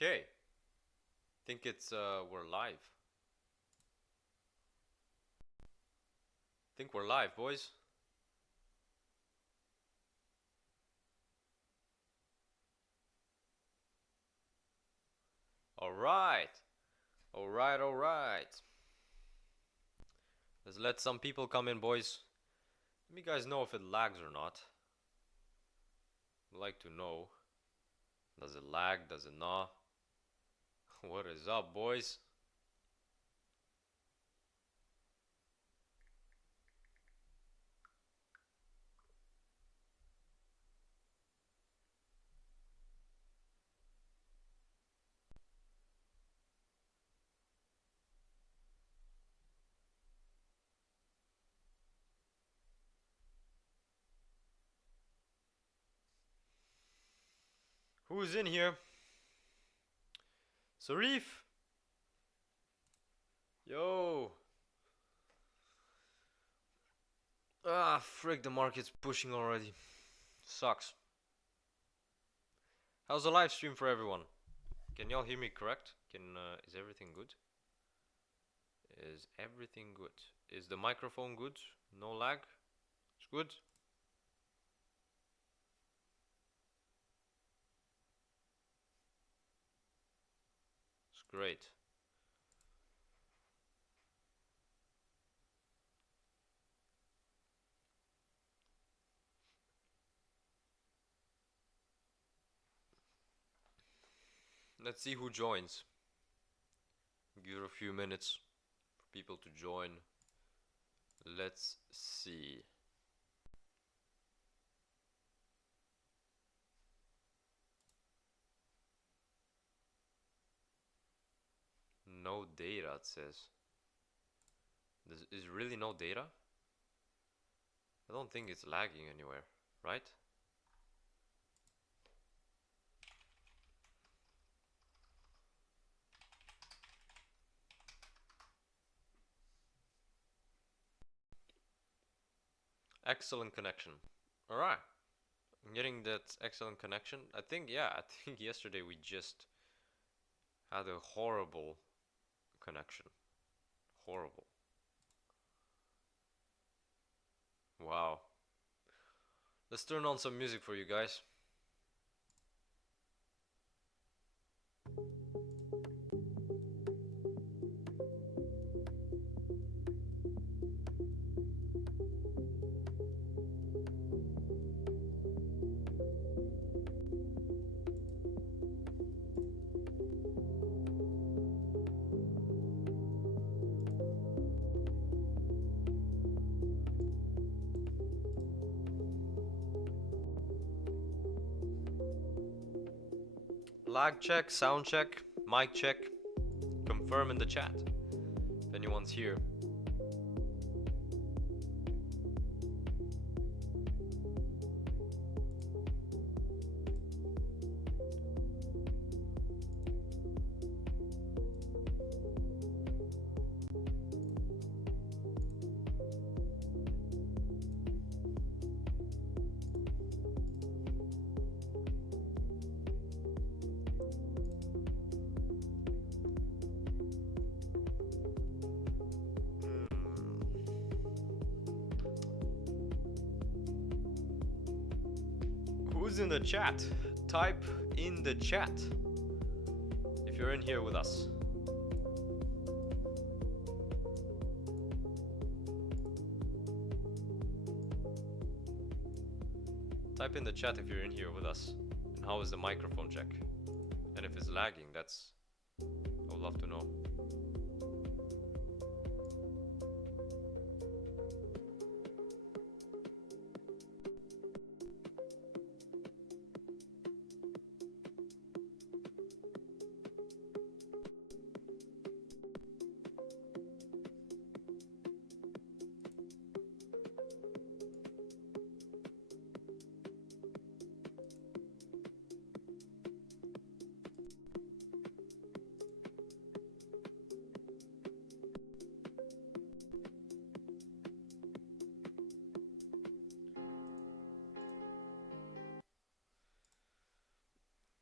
Okay, think it's we're live. Think we're live, boys. All right. All right, all right. Let's let some people come in, boys. Let me guys know if it lags or not. I'd like to know. Does it lag? Does it not? What is up, boys? Who's in here? Sarif? Yo. Ah, frick, the market's pushing already. Sucks. How's the live stream for everyone? Can y'all hear me correct? Is everything good? Is everything good? Is the microphone good? No lag? It's good? It's great. Let's see who joins. Give it a few minutes for people to join. Let's see. No data, it says. Is really no data? I don't think it's lagging anywhere, right? Excellent connection. Alright. I'm getting that excellent connection. I think yesterday we just had a horrible connection. Horrible. Wow. Let's turn on some music for you guys. Lag check, sound check, mic check. Confirm in the chat if anyone's here. Who's in the chat? Type in the chat if you're in here with us. Type in the chat if you're in here with us. And how is the microphone check? And if it's lagging, I would love to know.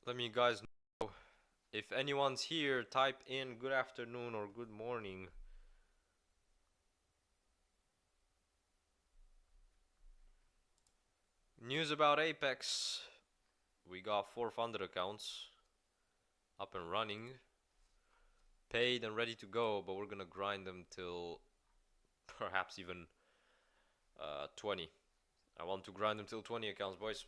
Let me guys know If anyone's here, type in good afternoon or good morning. News about Apex. We got 4 funded accounts up and running, paid and ready to go, but we're gonna grind them till perhaps even 20. I want to grind them till 20 accounts, boys.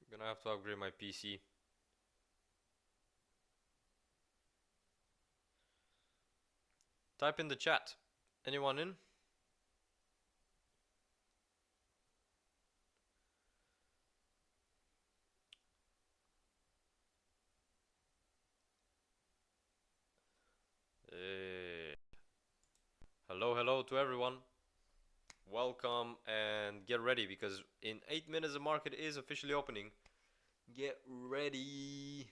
I'm gonna have to upgrade my PC. Type in the chat. Anyone in? Hey. Hello to everyone. Welcome and get ready, because in 8 minutes the market is officially opening. Get ready.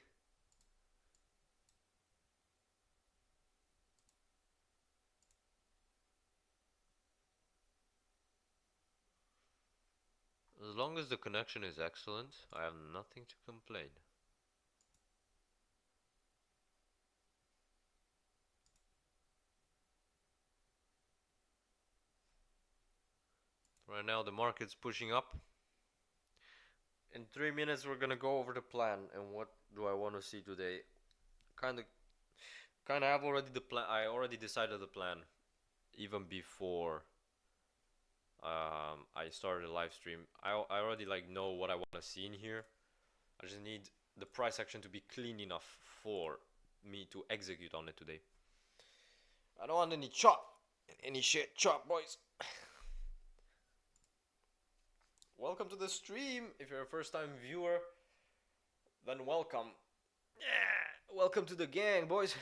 As long as the connection is excellent, I have nothing to complain. Right now the market's pushing up. In 3 minutes we're gonna go over the plan and what do I want to see today. Kinda have already the plan. I already decided the plan even before I started the live stream. I already like know what I want to see in here. I just need the price action to be clean enough for me to execute on it today. I don't want any shit chop, boys. Welcome to the stream. If you're a first time viewer, then welcome. Yeah, welcome to the gang, boys.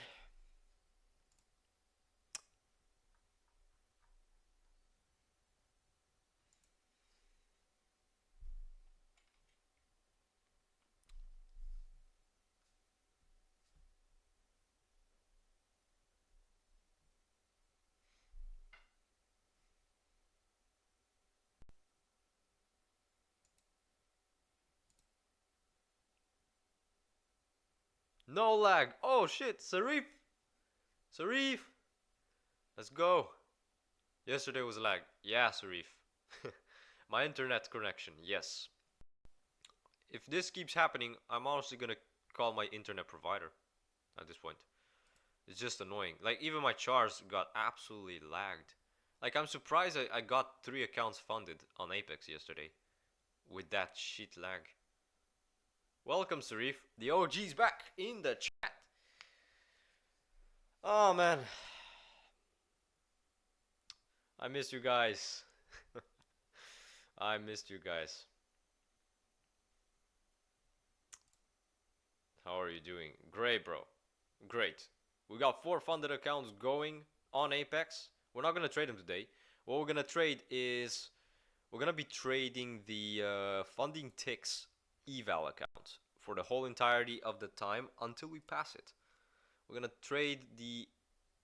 No lag. Oh shit, Sarif. Let's go. Yesterday was lag. Yeah, Sarif. My internet connection, yes. If this keeps happening, I'm honestly gonna call my internet provider at this point. It's just annoying. Like, even my chars got absolutely lagged. Like, I'm surprised I got 3 accounts funded on Apex yesterday with that shit lag. Welcome, Sarif. The OG's back in the chat. Oh, man. I missed you guys. I missed you guys. How are you doing? Great, bro. Great. We got 4 funded accounts going on Apex. We're not going to trade them today. What we're going to trade is, we're going to be trading the FUNDINGTICKS EVAL account for the whole entirety of the time until we pass it. We're going to trade the,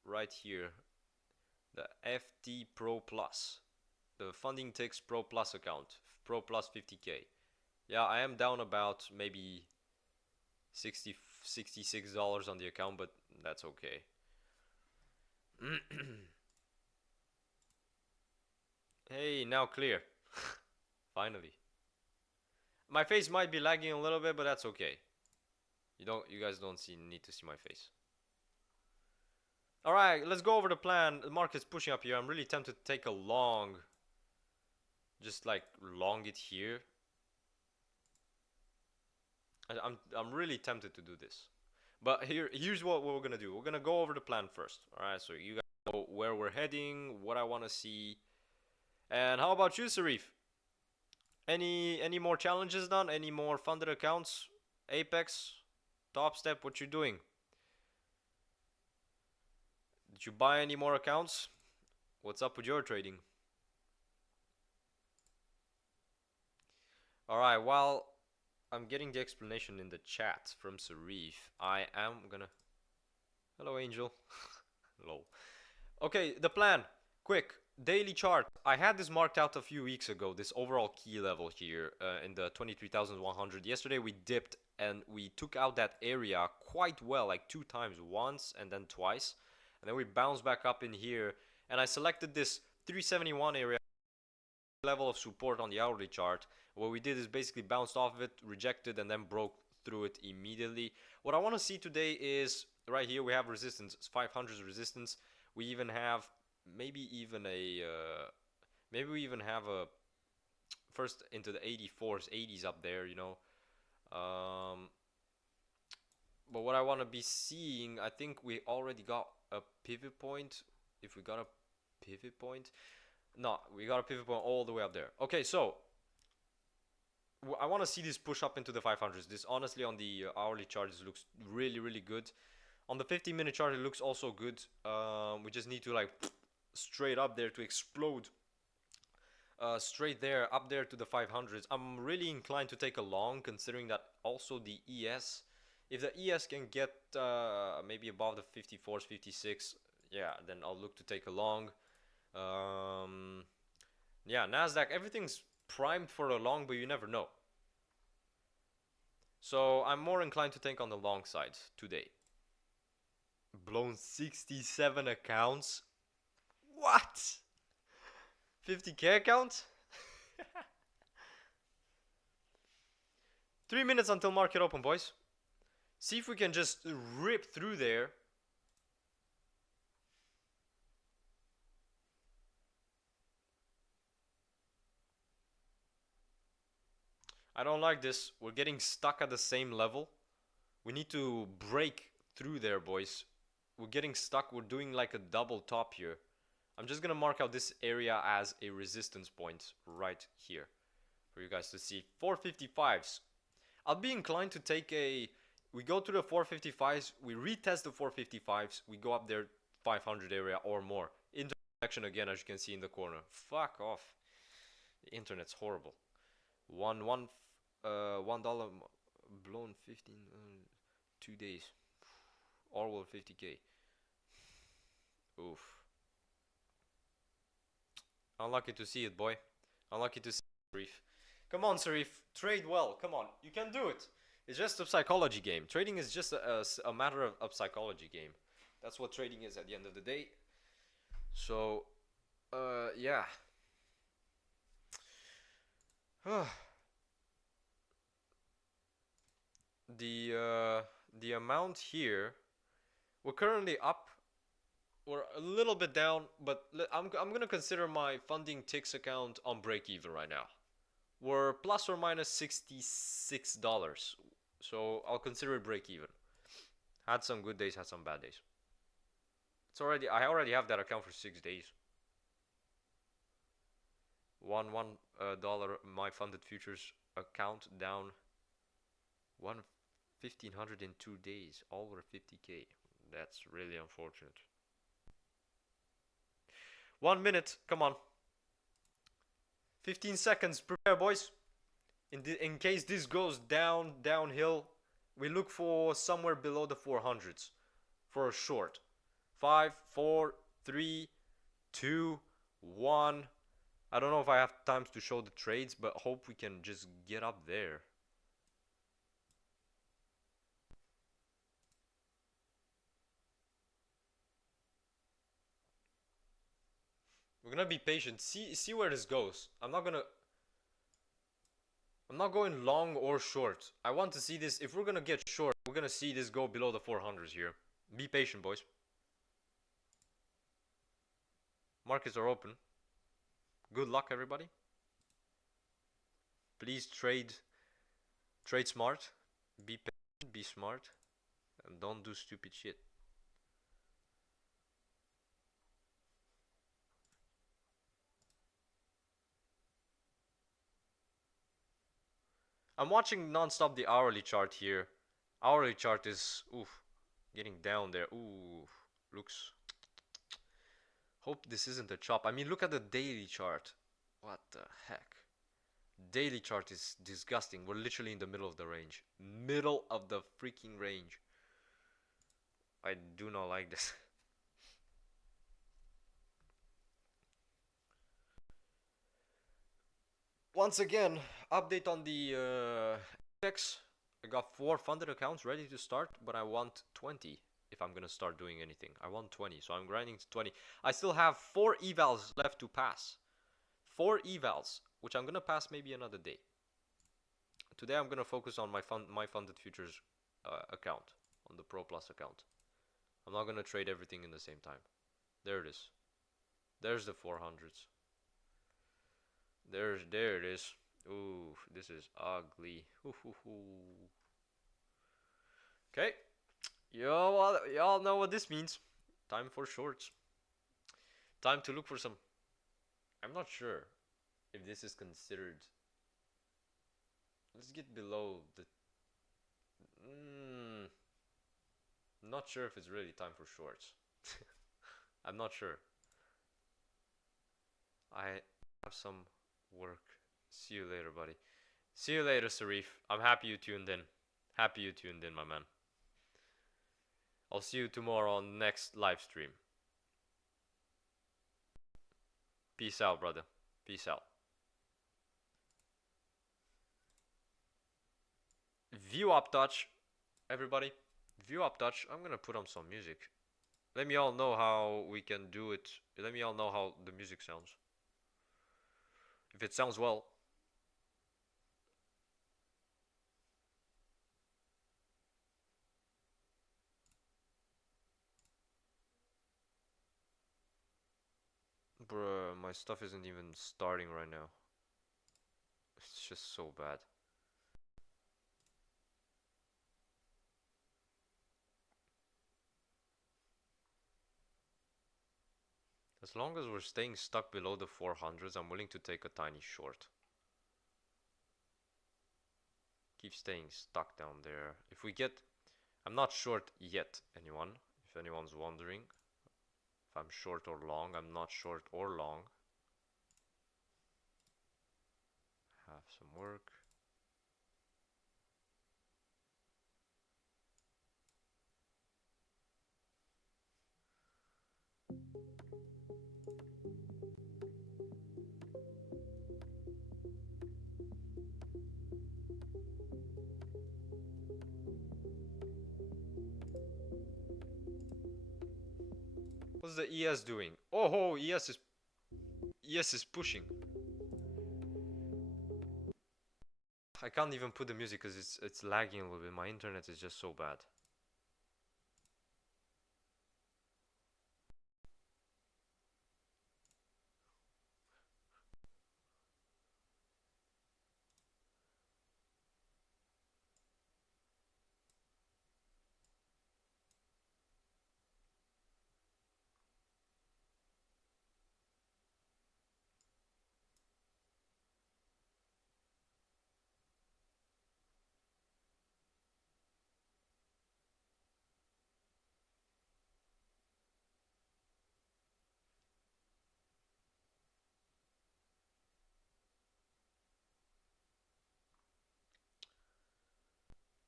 right here, the FT Pro Plus, the FUNDINGTICKS Pro Plus account, Pro Plus 50k. Yeah, I am down about maybe $66 on the account, but that's okay. Hey, now clear. Finally. My face might be lagging a little bit, but that's okay. You guys don't need to see my face. Alright, let's go over the plan. The market's pushing up here. I'm really tempted to take a long, just like long it here. I'm really tempted to do this. But here's what we're gonna do. We're gonna go over the plan first. Alright, so you guys know where we're heading, what I wanna see. And how about you, Sarif? Any more challenges done? Any more funded accounts? Apex? Top Step, what you doing? Did you buy any more accounts? What's up with your trading? Alright, while I'm getting the explanation in the chat from Sarif, I am gonna... Hello, Angel. Lol. Okay, the plan. Quick, daily chart. I had this marked out a few weeks ago, this overall key level here in the 23,100. Yesterday we dipped and we took out that area quite well, like 2 times, once and then twice. And then we bounced back up in here. And I selected this 371 area level of support on the hourly chart. What we did is basically bounced off of it, rejected, and then broke through it immediately. What I want to see today is right here we have resistance, 500 resistance. We even have maybe we even have a first into the 84s, 80s up there, you know. But what I want to be seeing, I think we already got a pivot point. If we got a pivot point, no, we got a pivot point all the way up there. Okay, so I want to see this push up into the 500s. This honestly on the hourly chart, this looks really, really good. On the 15-minute chart, it looks also good. We just need to like straight up there to explode. Straight there, up there to the 500s. I'm really inclined to take a long, considering that also the ES. If the ES can get maybe above the 54s, 56, yeah, then I'll look to take a long. Yeah, Nasdaq, everything's primed for a long, but you never know. So I'm more inclined to think on the long side today. Blown 67 accounts. What? 50k account? 3 minutes until market open, boys. See if we can just rip through there. I don't like this. We're getting stuck at the same level. We need to break through there, boys. We're getting stuck. We're doing like a double top here. I'm just gonna mark out this area as a resistance point right here for you guys to see. 455s. I'll be inclined to take a... We go to the 455s. We retest the 455s. We go up there 500 area or more. Intersection again, as you can see in the corner. Fuck off. The internet's horrible. $1 blown 15 2 days. Orwell 50k. Oof. Unlucky to see it, boy. Unlucky to see it, Sarif. Come on, Sarif. Trade well. Come on. You can do it. It's just a psychology game. Trading is just a matter of a psychology game. That's what trading is at the end of the day. So, yeah. The amount here, we're currently up. We're a little bit down, but I'm gonna consider my funding ticks account on break even right now. We're plus or minus $66, so I'll consider it break even. Had some good days, had some bad days. I already have that account for 6 days. $1 my funded futures account down 1,500 in 2 days, over 50k. That's really unfortunate. 1 minute, come on. 15 seconds, prepare, boys. In case this goes downhill, we look for somewhere below the 400s for a short. 5, 4, 3, 2, 1. I don't know if I have time to show the trades, but hope we can just get up there. We're gonna be patient. See where this goes. I'm not going long or short. I want to see this. If we're gonna get short, we're gonna see this go below the 400s here. Be patient, boys. Markets are open. Good luck, everybody. Please trade smart. Be patient, be smart, and don't do stupid shit. I'm watching non-stop the hourly chart here. Hourly chart is getting down there. Looks. Hope this isn't a chop. I mean, look at the daily chart. What the heck? Daily chart is disgusting. We're literally in the middle of the range. Middle of the freaking range. I do not like this. Once again, update on the FX. I got 4 funded accounts ready to start, but I want 20 if I'm gonna start doing anything. I want 20, so I'm grinding to 20. I still have 4 evals left to pass. 4 evals, which I'm gonna pass maybe another day. Today I'm gonna focus on my funded futures account, on the Pro Plus account. I'm not gonna trade everything in the same time. There it is. There's the 400s. There it is. Ooh, this is ugly. Okay, y'all know what this means. Time for shorts. Time to look for some. I'm not sure if this is considered. Let's get below the. Not sure if it's really time for shorts. I'm not sure. I have some work. See you later, buddy. See you later, Sarif. I'm happy you tuned in. Happy you tuned in, my man. I'll see you tomorrow on the next live stream. Peace out, brother. Peace out. View up touch, everybody. View up touch. I'm gonna put on some music. Let me all know how we can do it. Let me all know how the music sounds. If it sounds well. Bruh, my stuff isn't even starting right now. It's just so bad. As long as we're staying stuck below the 400s, I'm willing to take a tiny short. Keep staying stuck down there. If we get... I'm not short yet, anyone. If anyone's wondering. If I'm short or long, I'm not short or long. Have some work. What's the ES doing? Oh, ES is pushing. I can't even put the music because it's lagging a little bit. My internet is just so bad.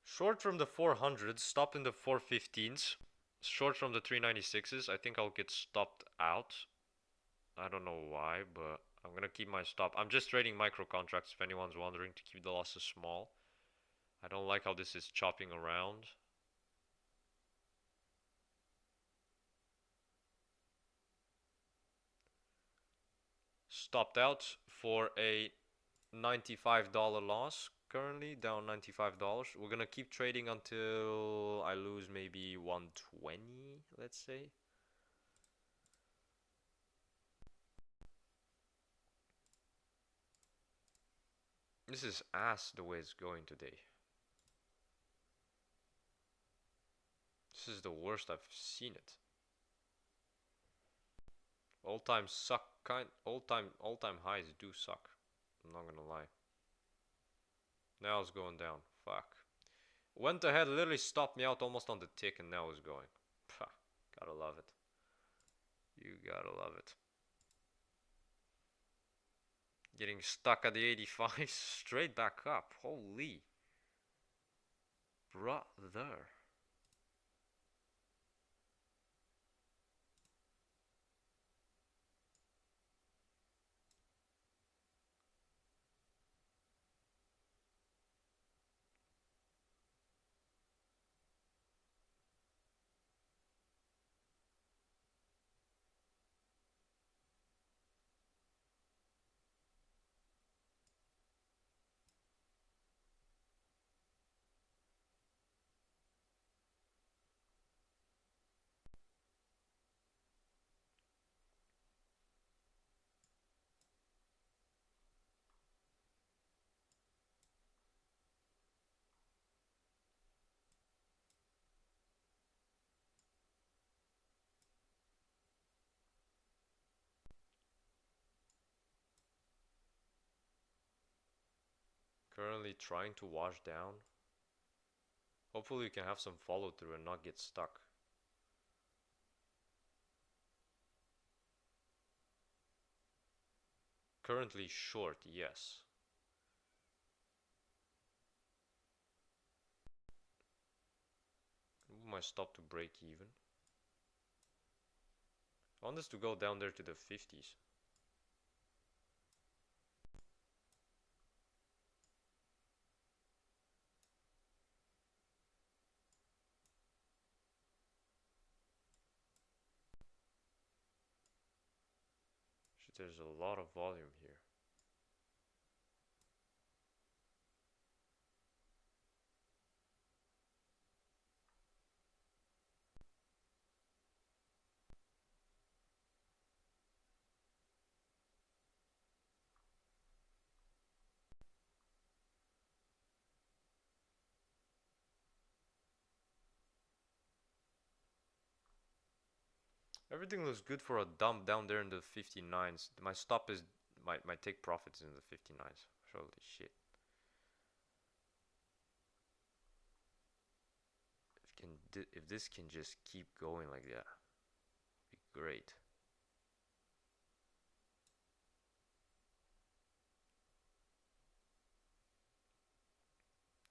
Short from the 400s, stopped in the 415s. Short from the 396s. I think I'll get stopped out. I don't know why, but I'm gonna keep my stop. I'm just trading micro contracts if anyone's wondering, to keep the losses small. I don't like how this is chopping around. Stopped out for a $95 loss. Currently down $95. We're gonna keep trading until I lose maybe 120, let's say. This is ass the way it's going today. This is the worst I've seen it. All-time highs do suck. I'm not gonna lie. Now it's going down. Fuck. Went ahead, literally stopped me out almost on the tick, and now it's going. Pah, gotta love it. You gotta love it. Getting stuck at the 85, straight back up. Holy. Brother. Currently trying to wash down. Hopefully we can have some follow through and not get stuck. Currently short, yes. Move my stop to break even. I want this to go down there to the 50s. Shit, there's a lot of volume here. Everything looks good for a dump down there in the 59s. My stop is my take profits in the 59s. Holy shit. If this can just keep going like that, it'd be great.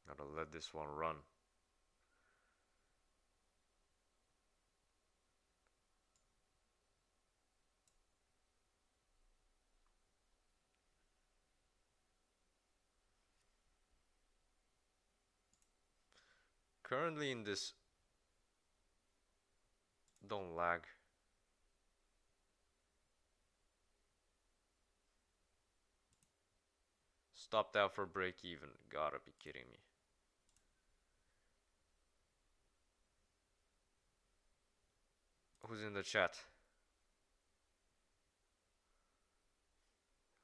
Gotta let this one run. Currently in this, don't lag. Stopped out for break even. Gotta be kidding me. Who's in the chat?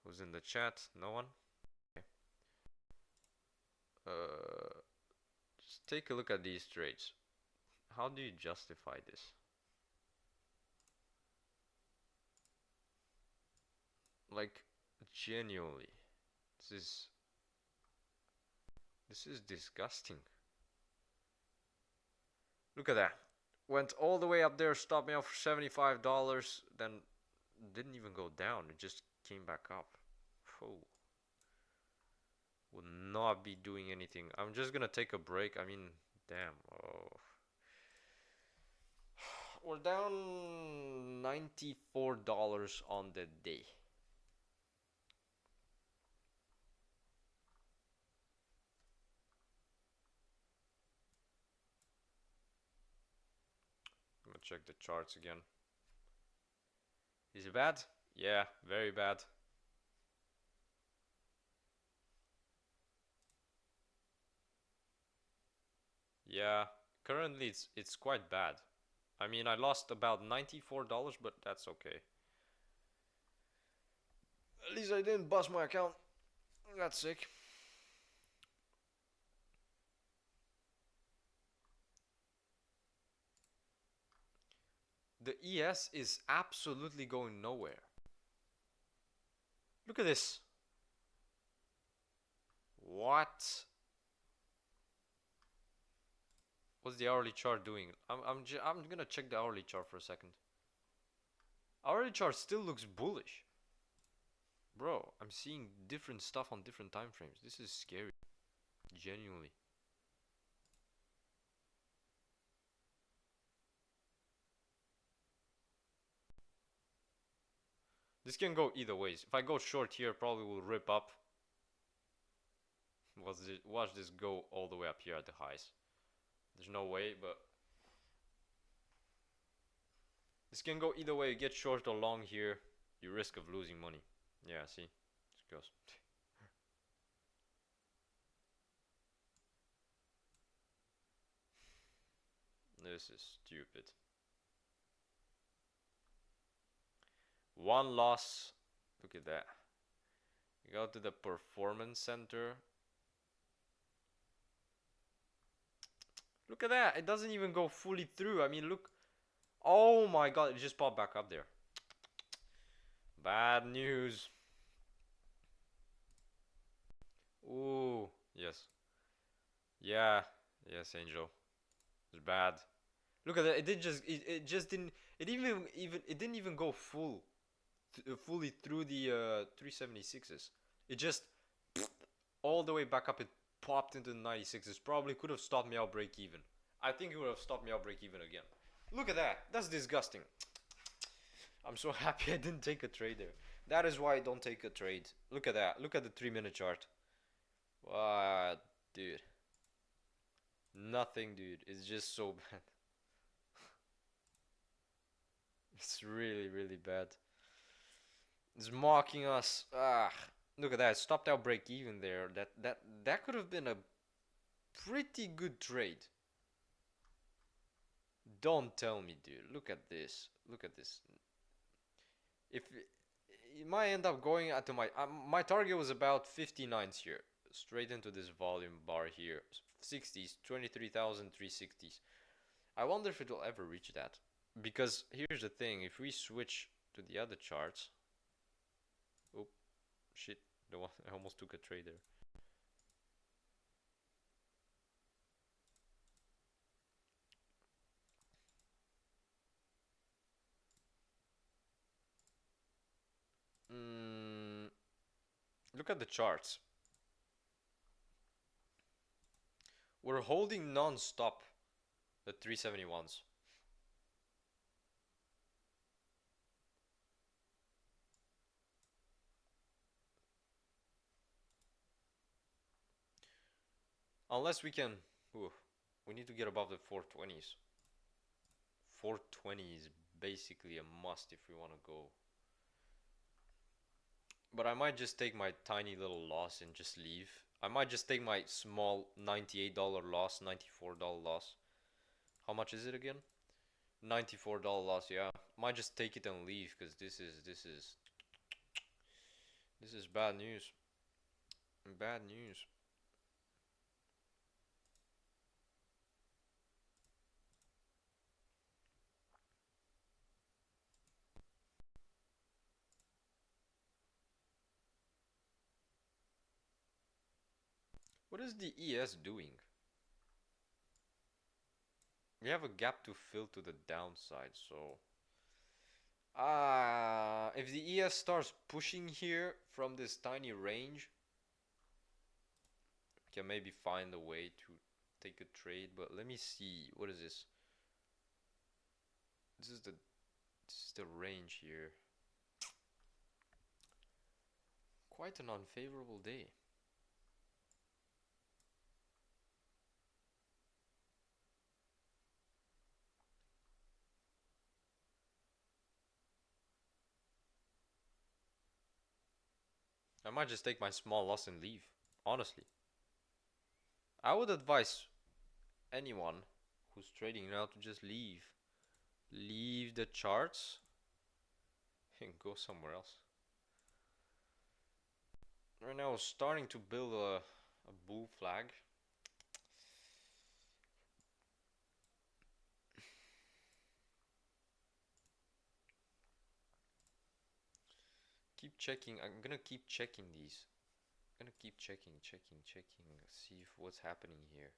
Who's in the chat? No one? Okay. Just take a look at these trades. How do you justify this? Like, genuinely, this is disgusting. Look at that. Went all the way up there, stopped me out for $75, then didn't even go down. It just came back up. Oh. Would not be doing anything. I'm just gonna take a break. I mean, damn. Oh. We're down $94 on the day. I'm gonna check the charts again. Is it bad? Yeah, very bad. Yeah, currently it's quite bad. I mean, I lost about $94, but that's okay. At least I didn't bust my account. That's sick. The ES is absolutely going nowhere. Look at this. What? What's the hourly chart doing? I'm gonna check the hourly chart for a second. Hourly chart still looks bullish. Bro, I'm seeing different stuff on different time frames. This is scary. Genuinely. This can go either ways. If I go short here, probably will rip up. Watch this go all the way up here at the highs. There's no way, but this can go either way. You get short or long here, you risk of losing money. Yeah, see, it goes. This is stupid. One loss. Look at that. You go to the performance center. Look at that. It doesn't even go fully through. I mean, look. Oh my god, it just popped back up there. Bad news. Ooh, yes. Yeah, yes, Angel. It's bad. Look at that. It did just. It just didn't. It even. It didn't even go fully through the 376s. It just all the way back up. It popped into the 96s. Probably could have stopped me out break even. I think it would have stopped me out break even again. Look at that. That's disgusting. I'm so happy I didn't take a trade there. That is why I don't take a trade. Look at that. Look at the 3-minute chart. What, dude? Nothing, dude. It's just so bad. It's really, really bad. It's mocking us. Ah, look at that. Stopped out break even there. That could have been a pretty good trade. Don't tell me, dude. Look at this. Look at this. If it might end up going to my target was about 59s here, straight into this volume bar here, 60s, 23,360s. I wonder if it will ever reach that, because here's the thing: if we switch to the other charts, oh shit, the one I almost took a trade there. Mm, look at the charts. We're holding non-stop the 371s. Unless we can, ooh, we need to get above the 420s. 420 is basically a must if we want to go. But I might just take my tiny little loss and just leave. I might just take my small $98 loss, $94 loss. How much is it again? $94 loss, yeah. Might just take it and leave, because this is bad news. Bad news. What is the ES doing? We have a gap to fill to the downside, so if the ES starts pushing here from this tiny range, can maybe find a way to take a trade. But let me see, what is this? This is the range here. Quite an unfavorable day. I might just take my small loss and leave, honestly. I would advise anyone who's trading now to just leave. Leave the charts and go somewhere else. Right now, starting to build a bull flag. Keep checking. I'm gonna keep checking these. I'm gonna keep checking. See if what's happening here.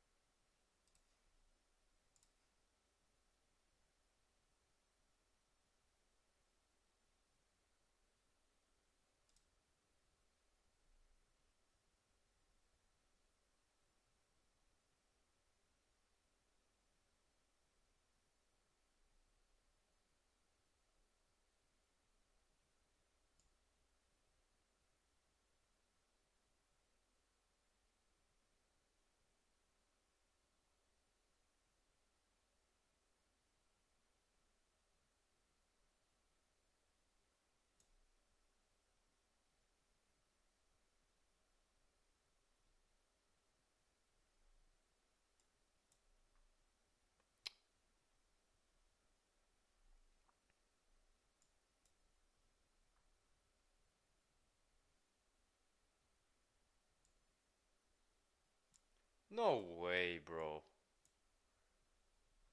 No way, bro.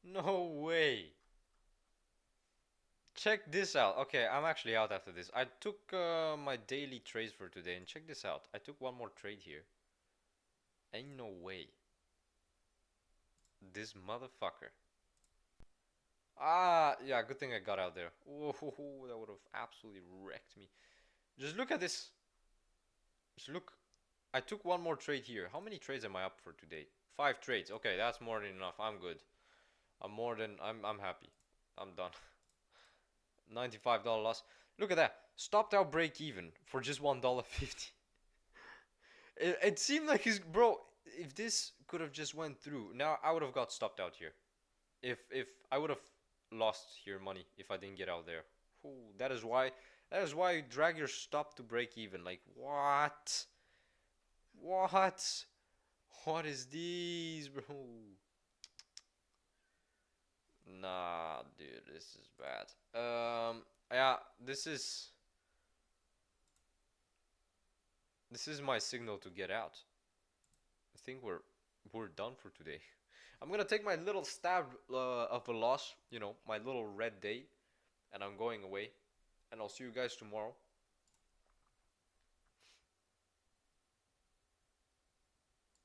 No way. Check this out. Okay, I'm actually out after this. I took my daily trades for today, and check this out. I took one more trade here. Ain't no way. This motherfucker. Ah, yeah, good thing I got out there. Whoa, that would have absolutely wrecked me. Just look at this. Just look. I took one more trade here. How many trades am I up for today? 5 trades. Okay, that's more than enough. I'm good. I'm happy. I'm done. $95 loss. Look at that. Stopped out break even for just $1.50. It seemed like his bro. If this could have just went through, now I would have got stopped out here. If I would have lost here money if I didn't get out there. Ooh, that is why you drag your stop to break even. Like what? What? What is these, bro? Nah, dude, this is bad. Yeah, this is my signal to get out. I think we're done for today. I'm gonna take my little stab of a loss, you know, my little red day, and I'm going away. And I'll see you guys tomorrow.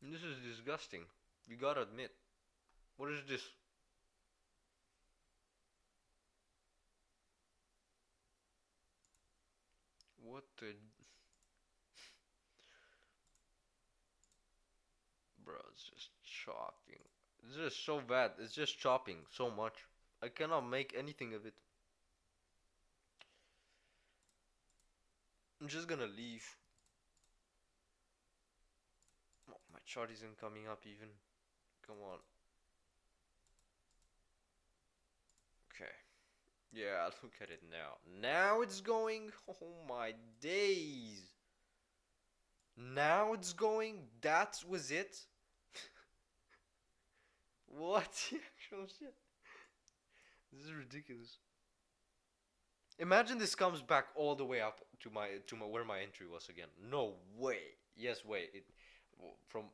And this is disgusting. You gotta admit. What is this? What the... Bro, it's just chopping. It's just so bad. It's just chopping so much. I cannot make anything of it. I'm just gonna leave. Oh, my chart isn't coming up even. Come on. Okay. Yeah, look at it now. Now it's going. Oh my days. Now it's going. That was it. What the actual shit? This is ridiculous. Imagine this comes back all the way up to my where my entry was again. No way. Yes, way. It from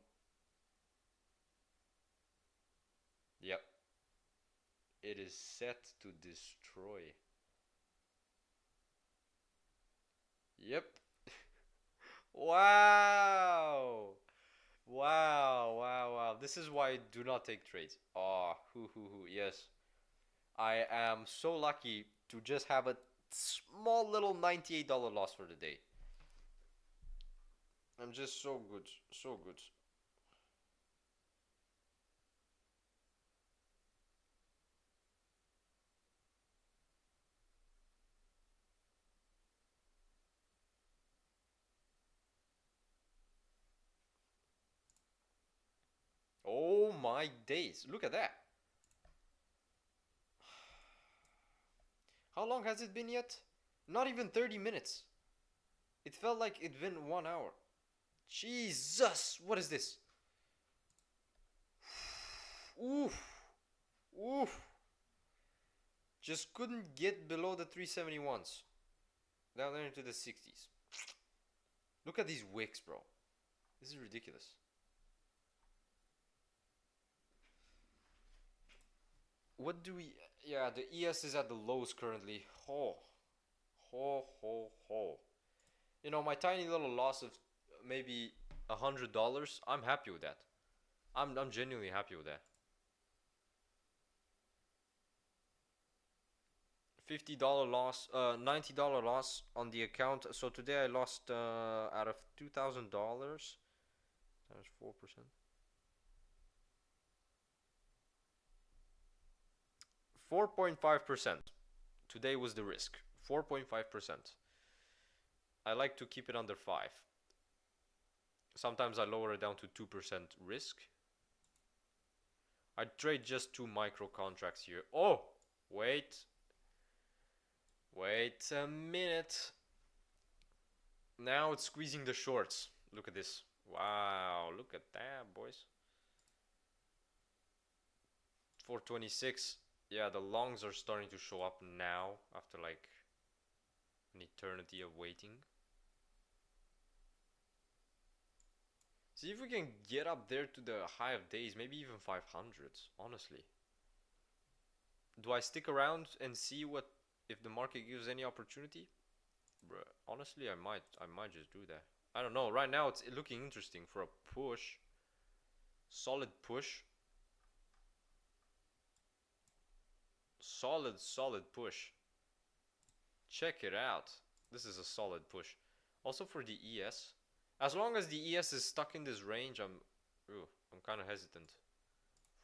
yep. It is set to destroy. Yep. Wow. Wow. This is why I do not take trades. Oh, hoo. Yes. I am so lucky to just have a small little $98 loss for the day. I'm just so good. So good. Oh my days. Look at that. How long has it been yet? Not even 30 minutes. It felt like it'd been 1 hour. Jesus, what is this? Oof. Oof. Just couldn't get below the 371s. Down there into the 60s. Look at these wicks, bro. This is ridiculous. What do we... Yeah, the ES is at the lows currently. Ho. You know, my tiny little loss of maybe $100, I'm happy with that. I'm genuinely happy with that. $50 loss, $90 loss on the account. So today I lost out of $2,000. That was 4%. 4.5%. Today was the risk. 4.5%. I like to keep it under 5. Sometimes I lower it down to 2% risk. I trade just 2 micro contracts here. Oh, wait a minute. Now it's squeezing the shorts. Look at this. Wow, look at that, boys. 426. Yeah, the longs are starting to show up now after like an eternity of waiting. See if we can get up there to the high of days, maybe even 500s, honestly. Do I stick around and see what if the market gives any opportunity? Bruh, honestly, I might just do that. I don't know. Right now it's looking interesting for a push. Solid push. Solid push. Check it out. This is a solid push. Also for the ES. As long as the ES is stuck in this range, I'm kind of hesitant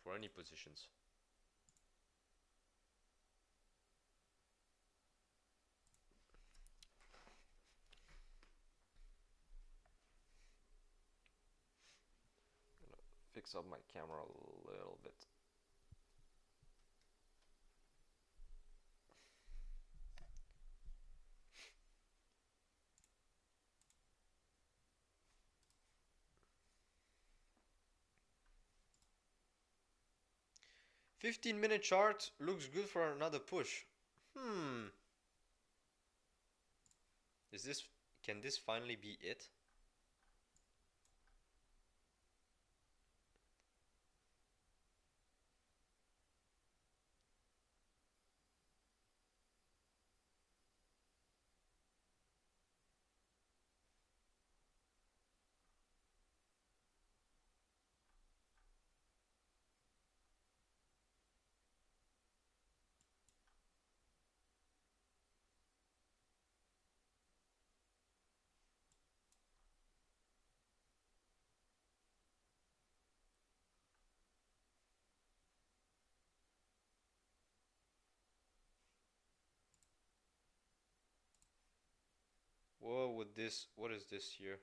for any positions. Fix up my camera a little bit. "15-minute chart looks good for another push." Can this finally be it? Whoa, with this, what is this here?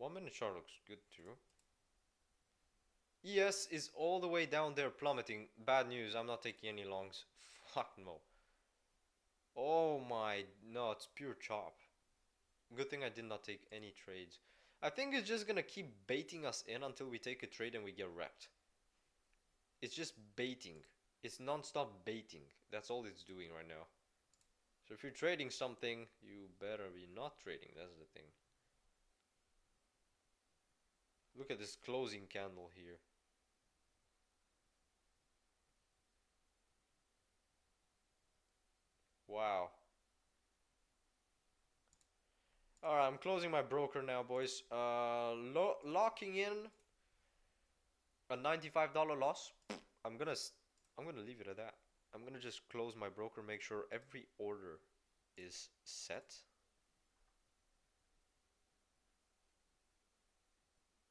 1-minute chart looks good too. ES is all the way down there plummeting. Bad news, I'm not taking any longs. Fuck no. Oh my, no, it's pure chop. Good thing I did not take any trades. I think it's just gonna keep baiting us in until we take a trade and we get wrecked. It's just baiting. It's non-stop baiting. That's all it's doing right now. So if you're trading something, you better be not trading. That's the thing. Look at this closing candle here. Wow. Alright, I'm closing my broker now, boys. Locking in a $95 loss. I'm gonna leave it at that. I'm gonna just close my broker, make sure every order is set.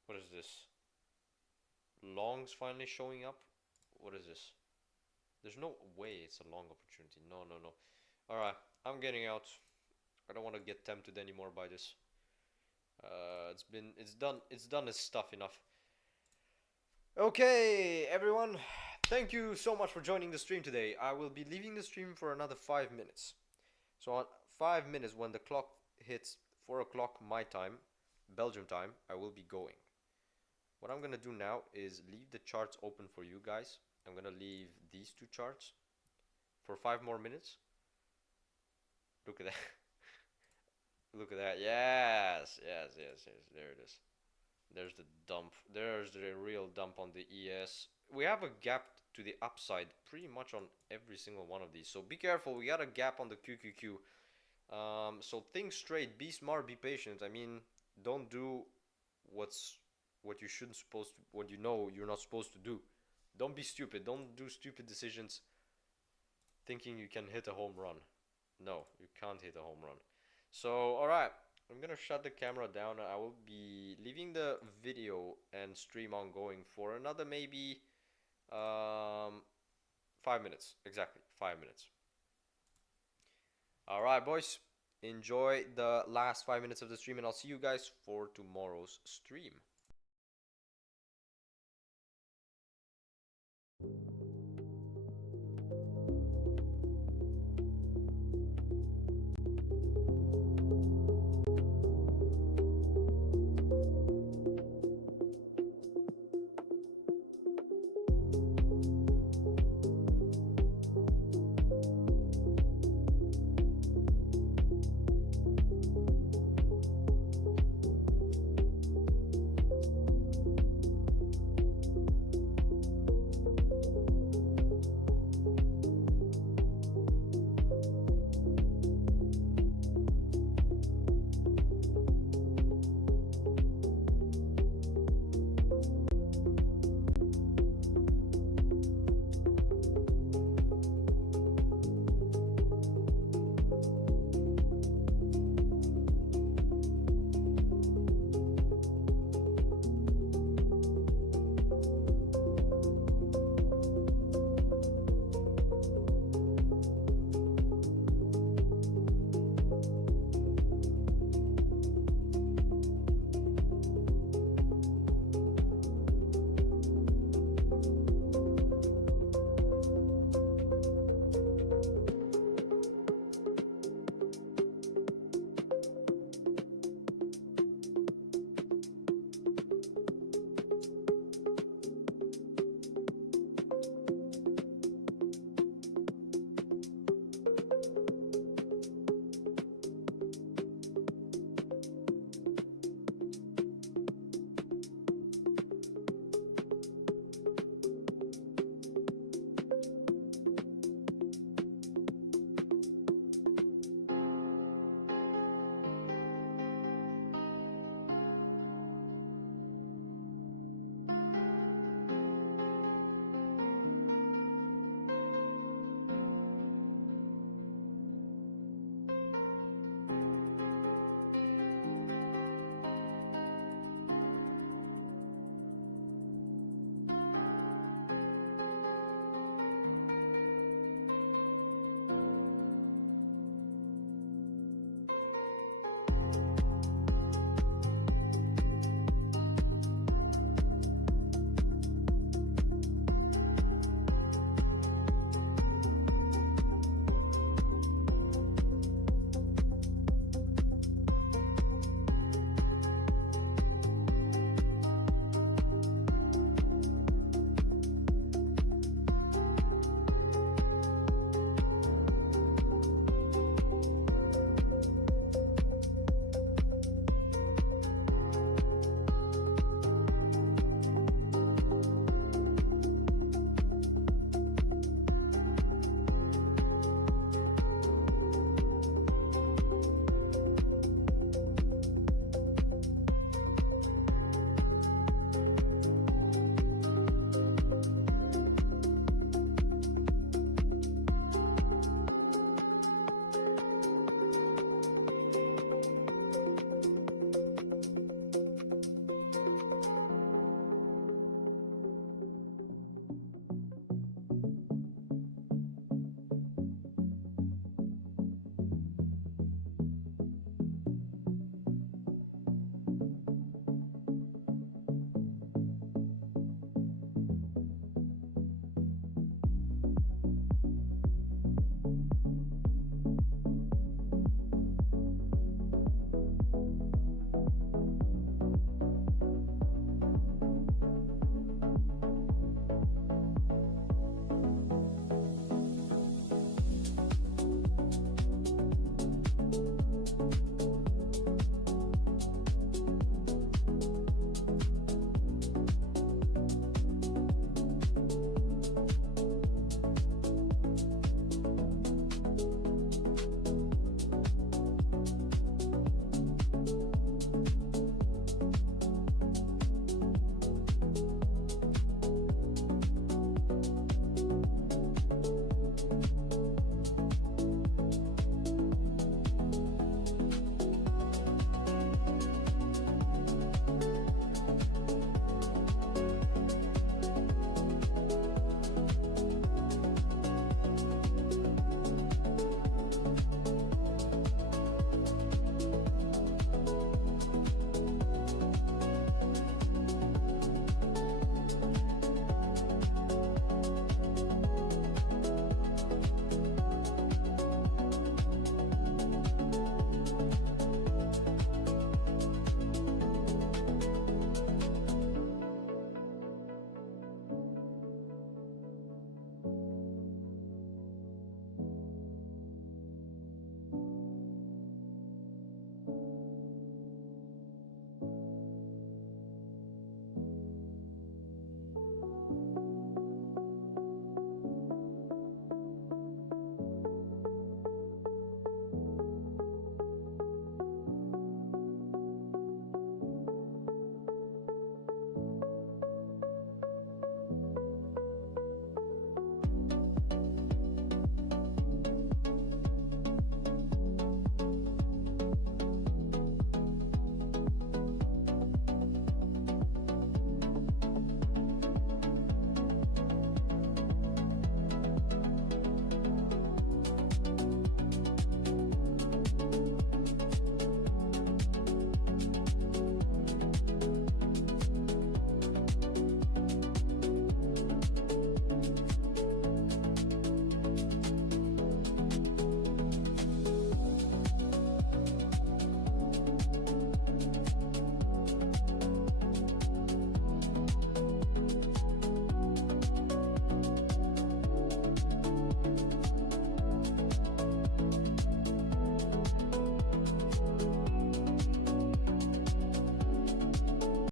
What is this? Longs finally showing up? What is this? There's no way it's a long opportunity. No, no, no. Alright, I'm getting out. I don't want to get tempted anymore by this. It's done its stuff enough. Okay, everyone. Thank you so much for joining the stream today. I will be leaving the stream for another 5 minutes. So on 5 minutes, when the clock hits 4 o'clock my time, Belgium time, I will be going. What I'm gonna do now is leave the charts open for you guys. I'm gonna leave these two charts for 5 more minutes. Look at that. Look at that. Yes, yes, yes, yes. There it is. There's the dump. There's the real dump on the ES. We have a gap to the upside pretty much on every single one of these. So be careful. We got a gap on the QQQ. So think straight. Be smart. Be patient. I mean, don't do what you shouldn't supposed to. What you know you're not supposed to do. Don't be stupid. Don't do stupid decisions thinking you can hit a home run. No, you can't hit a home run. So, alright, I'm gonna shut the camera down. I will be leaving the video and stream ongoing for another maybe 5 minutes. Exactly, 5 minutes. Alright, boys, enjoy the last 5 minutes of the stream, and I'll see you guys for tomorrow's stream.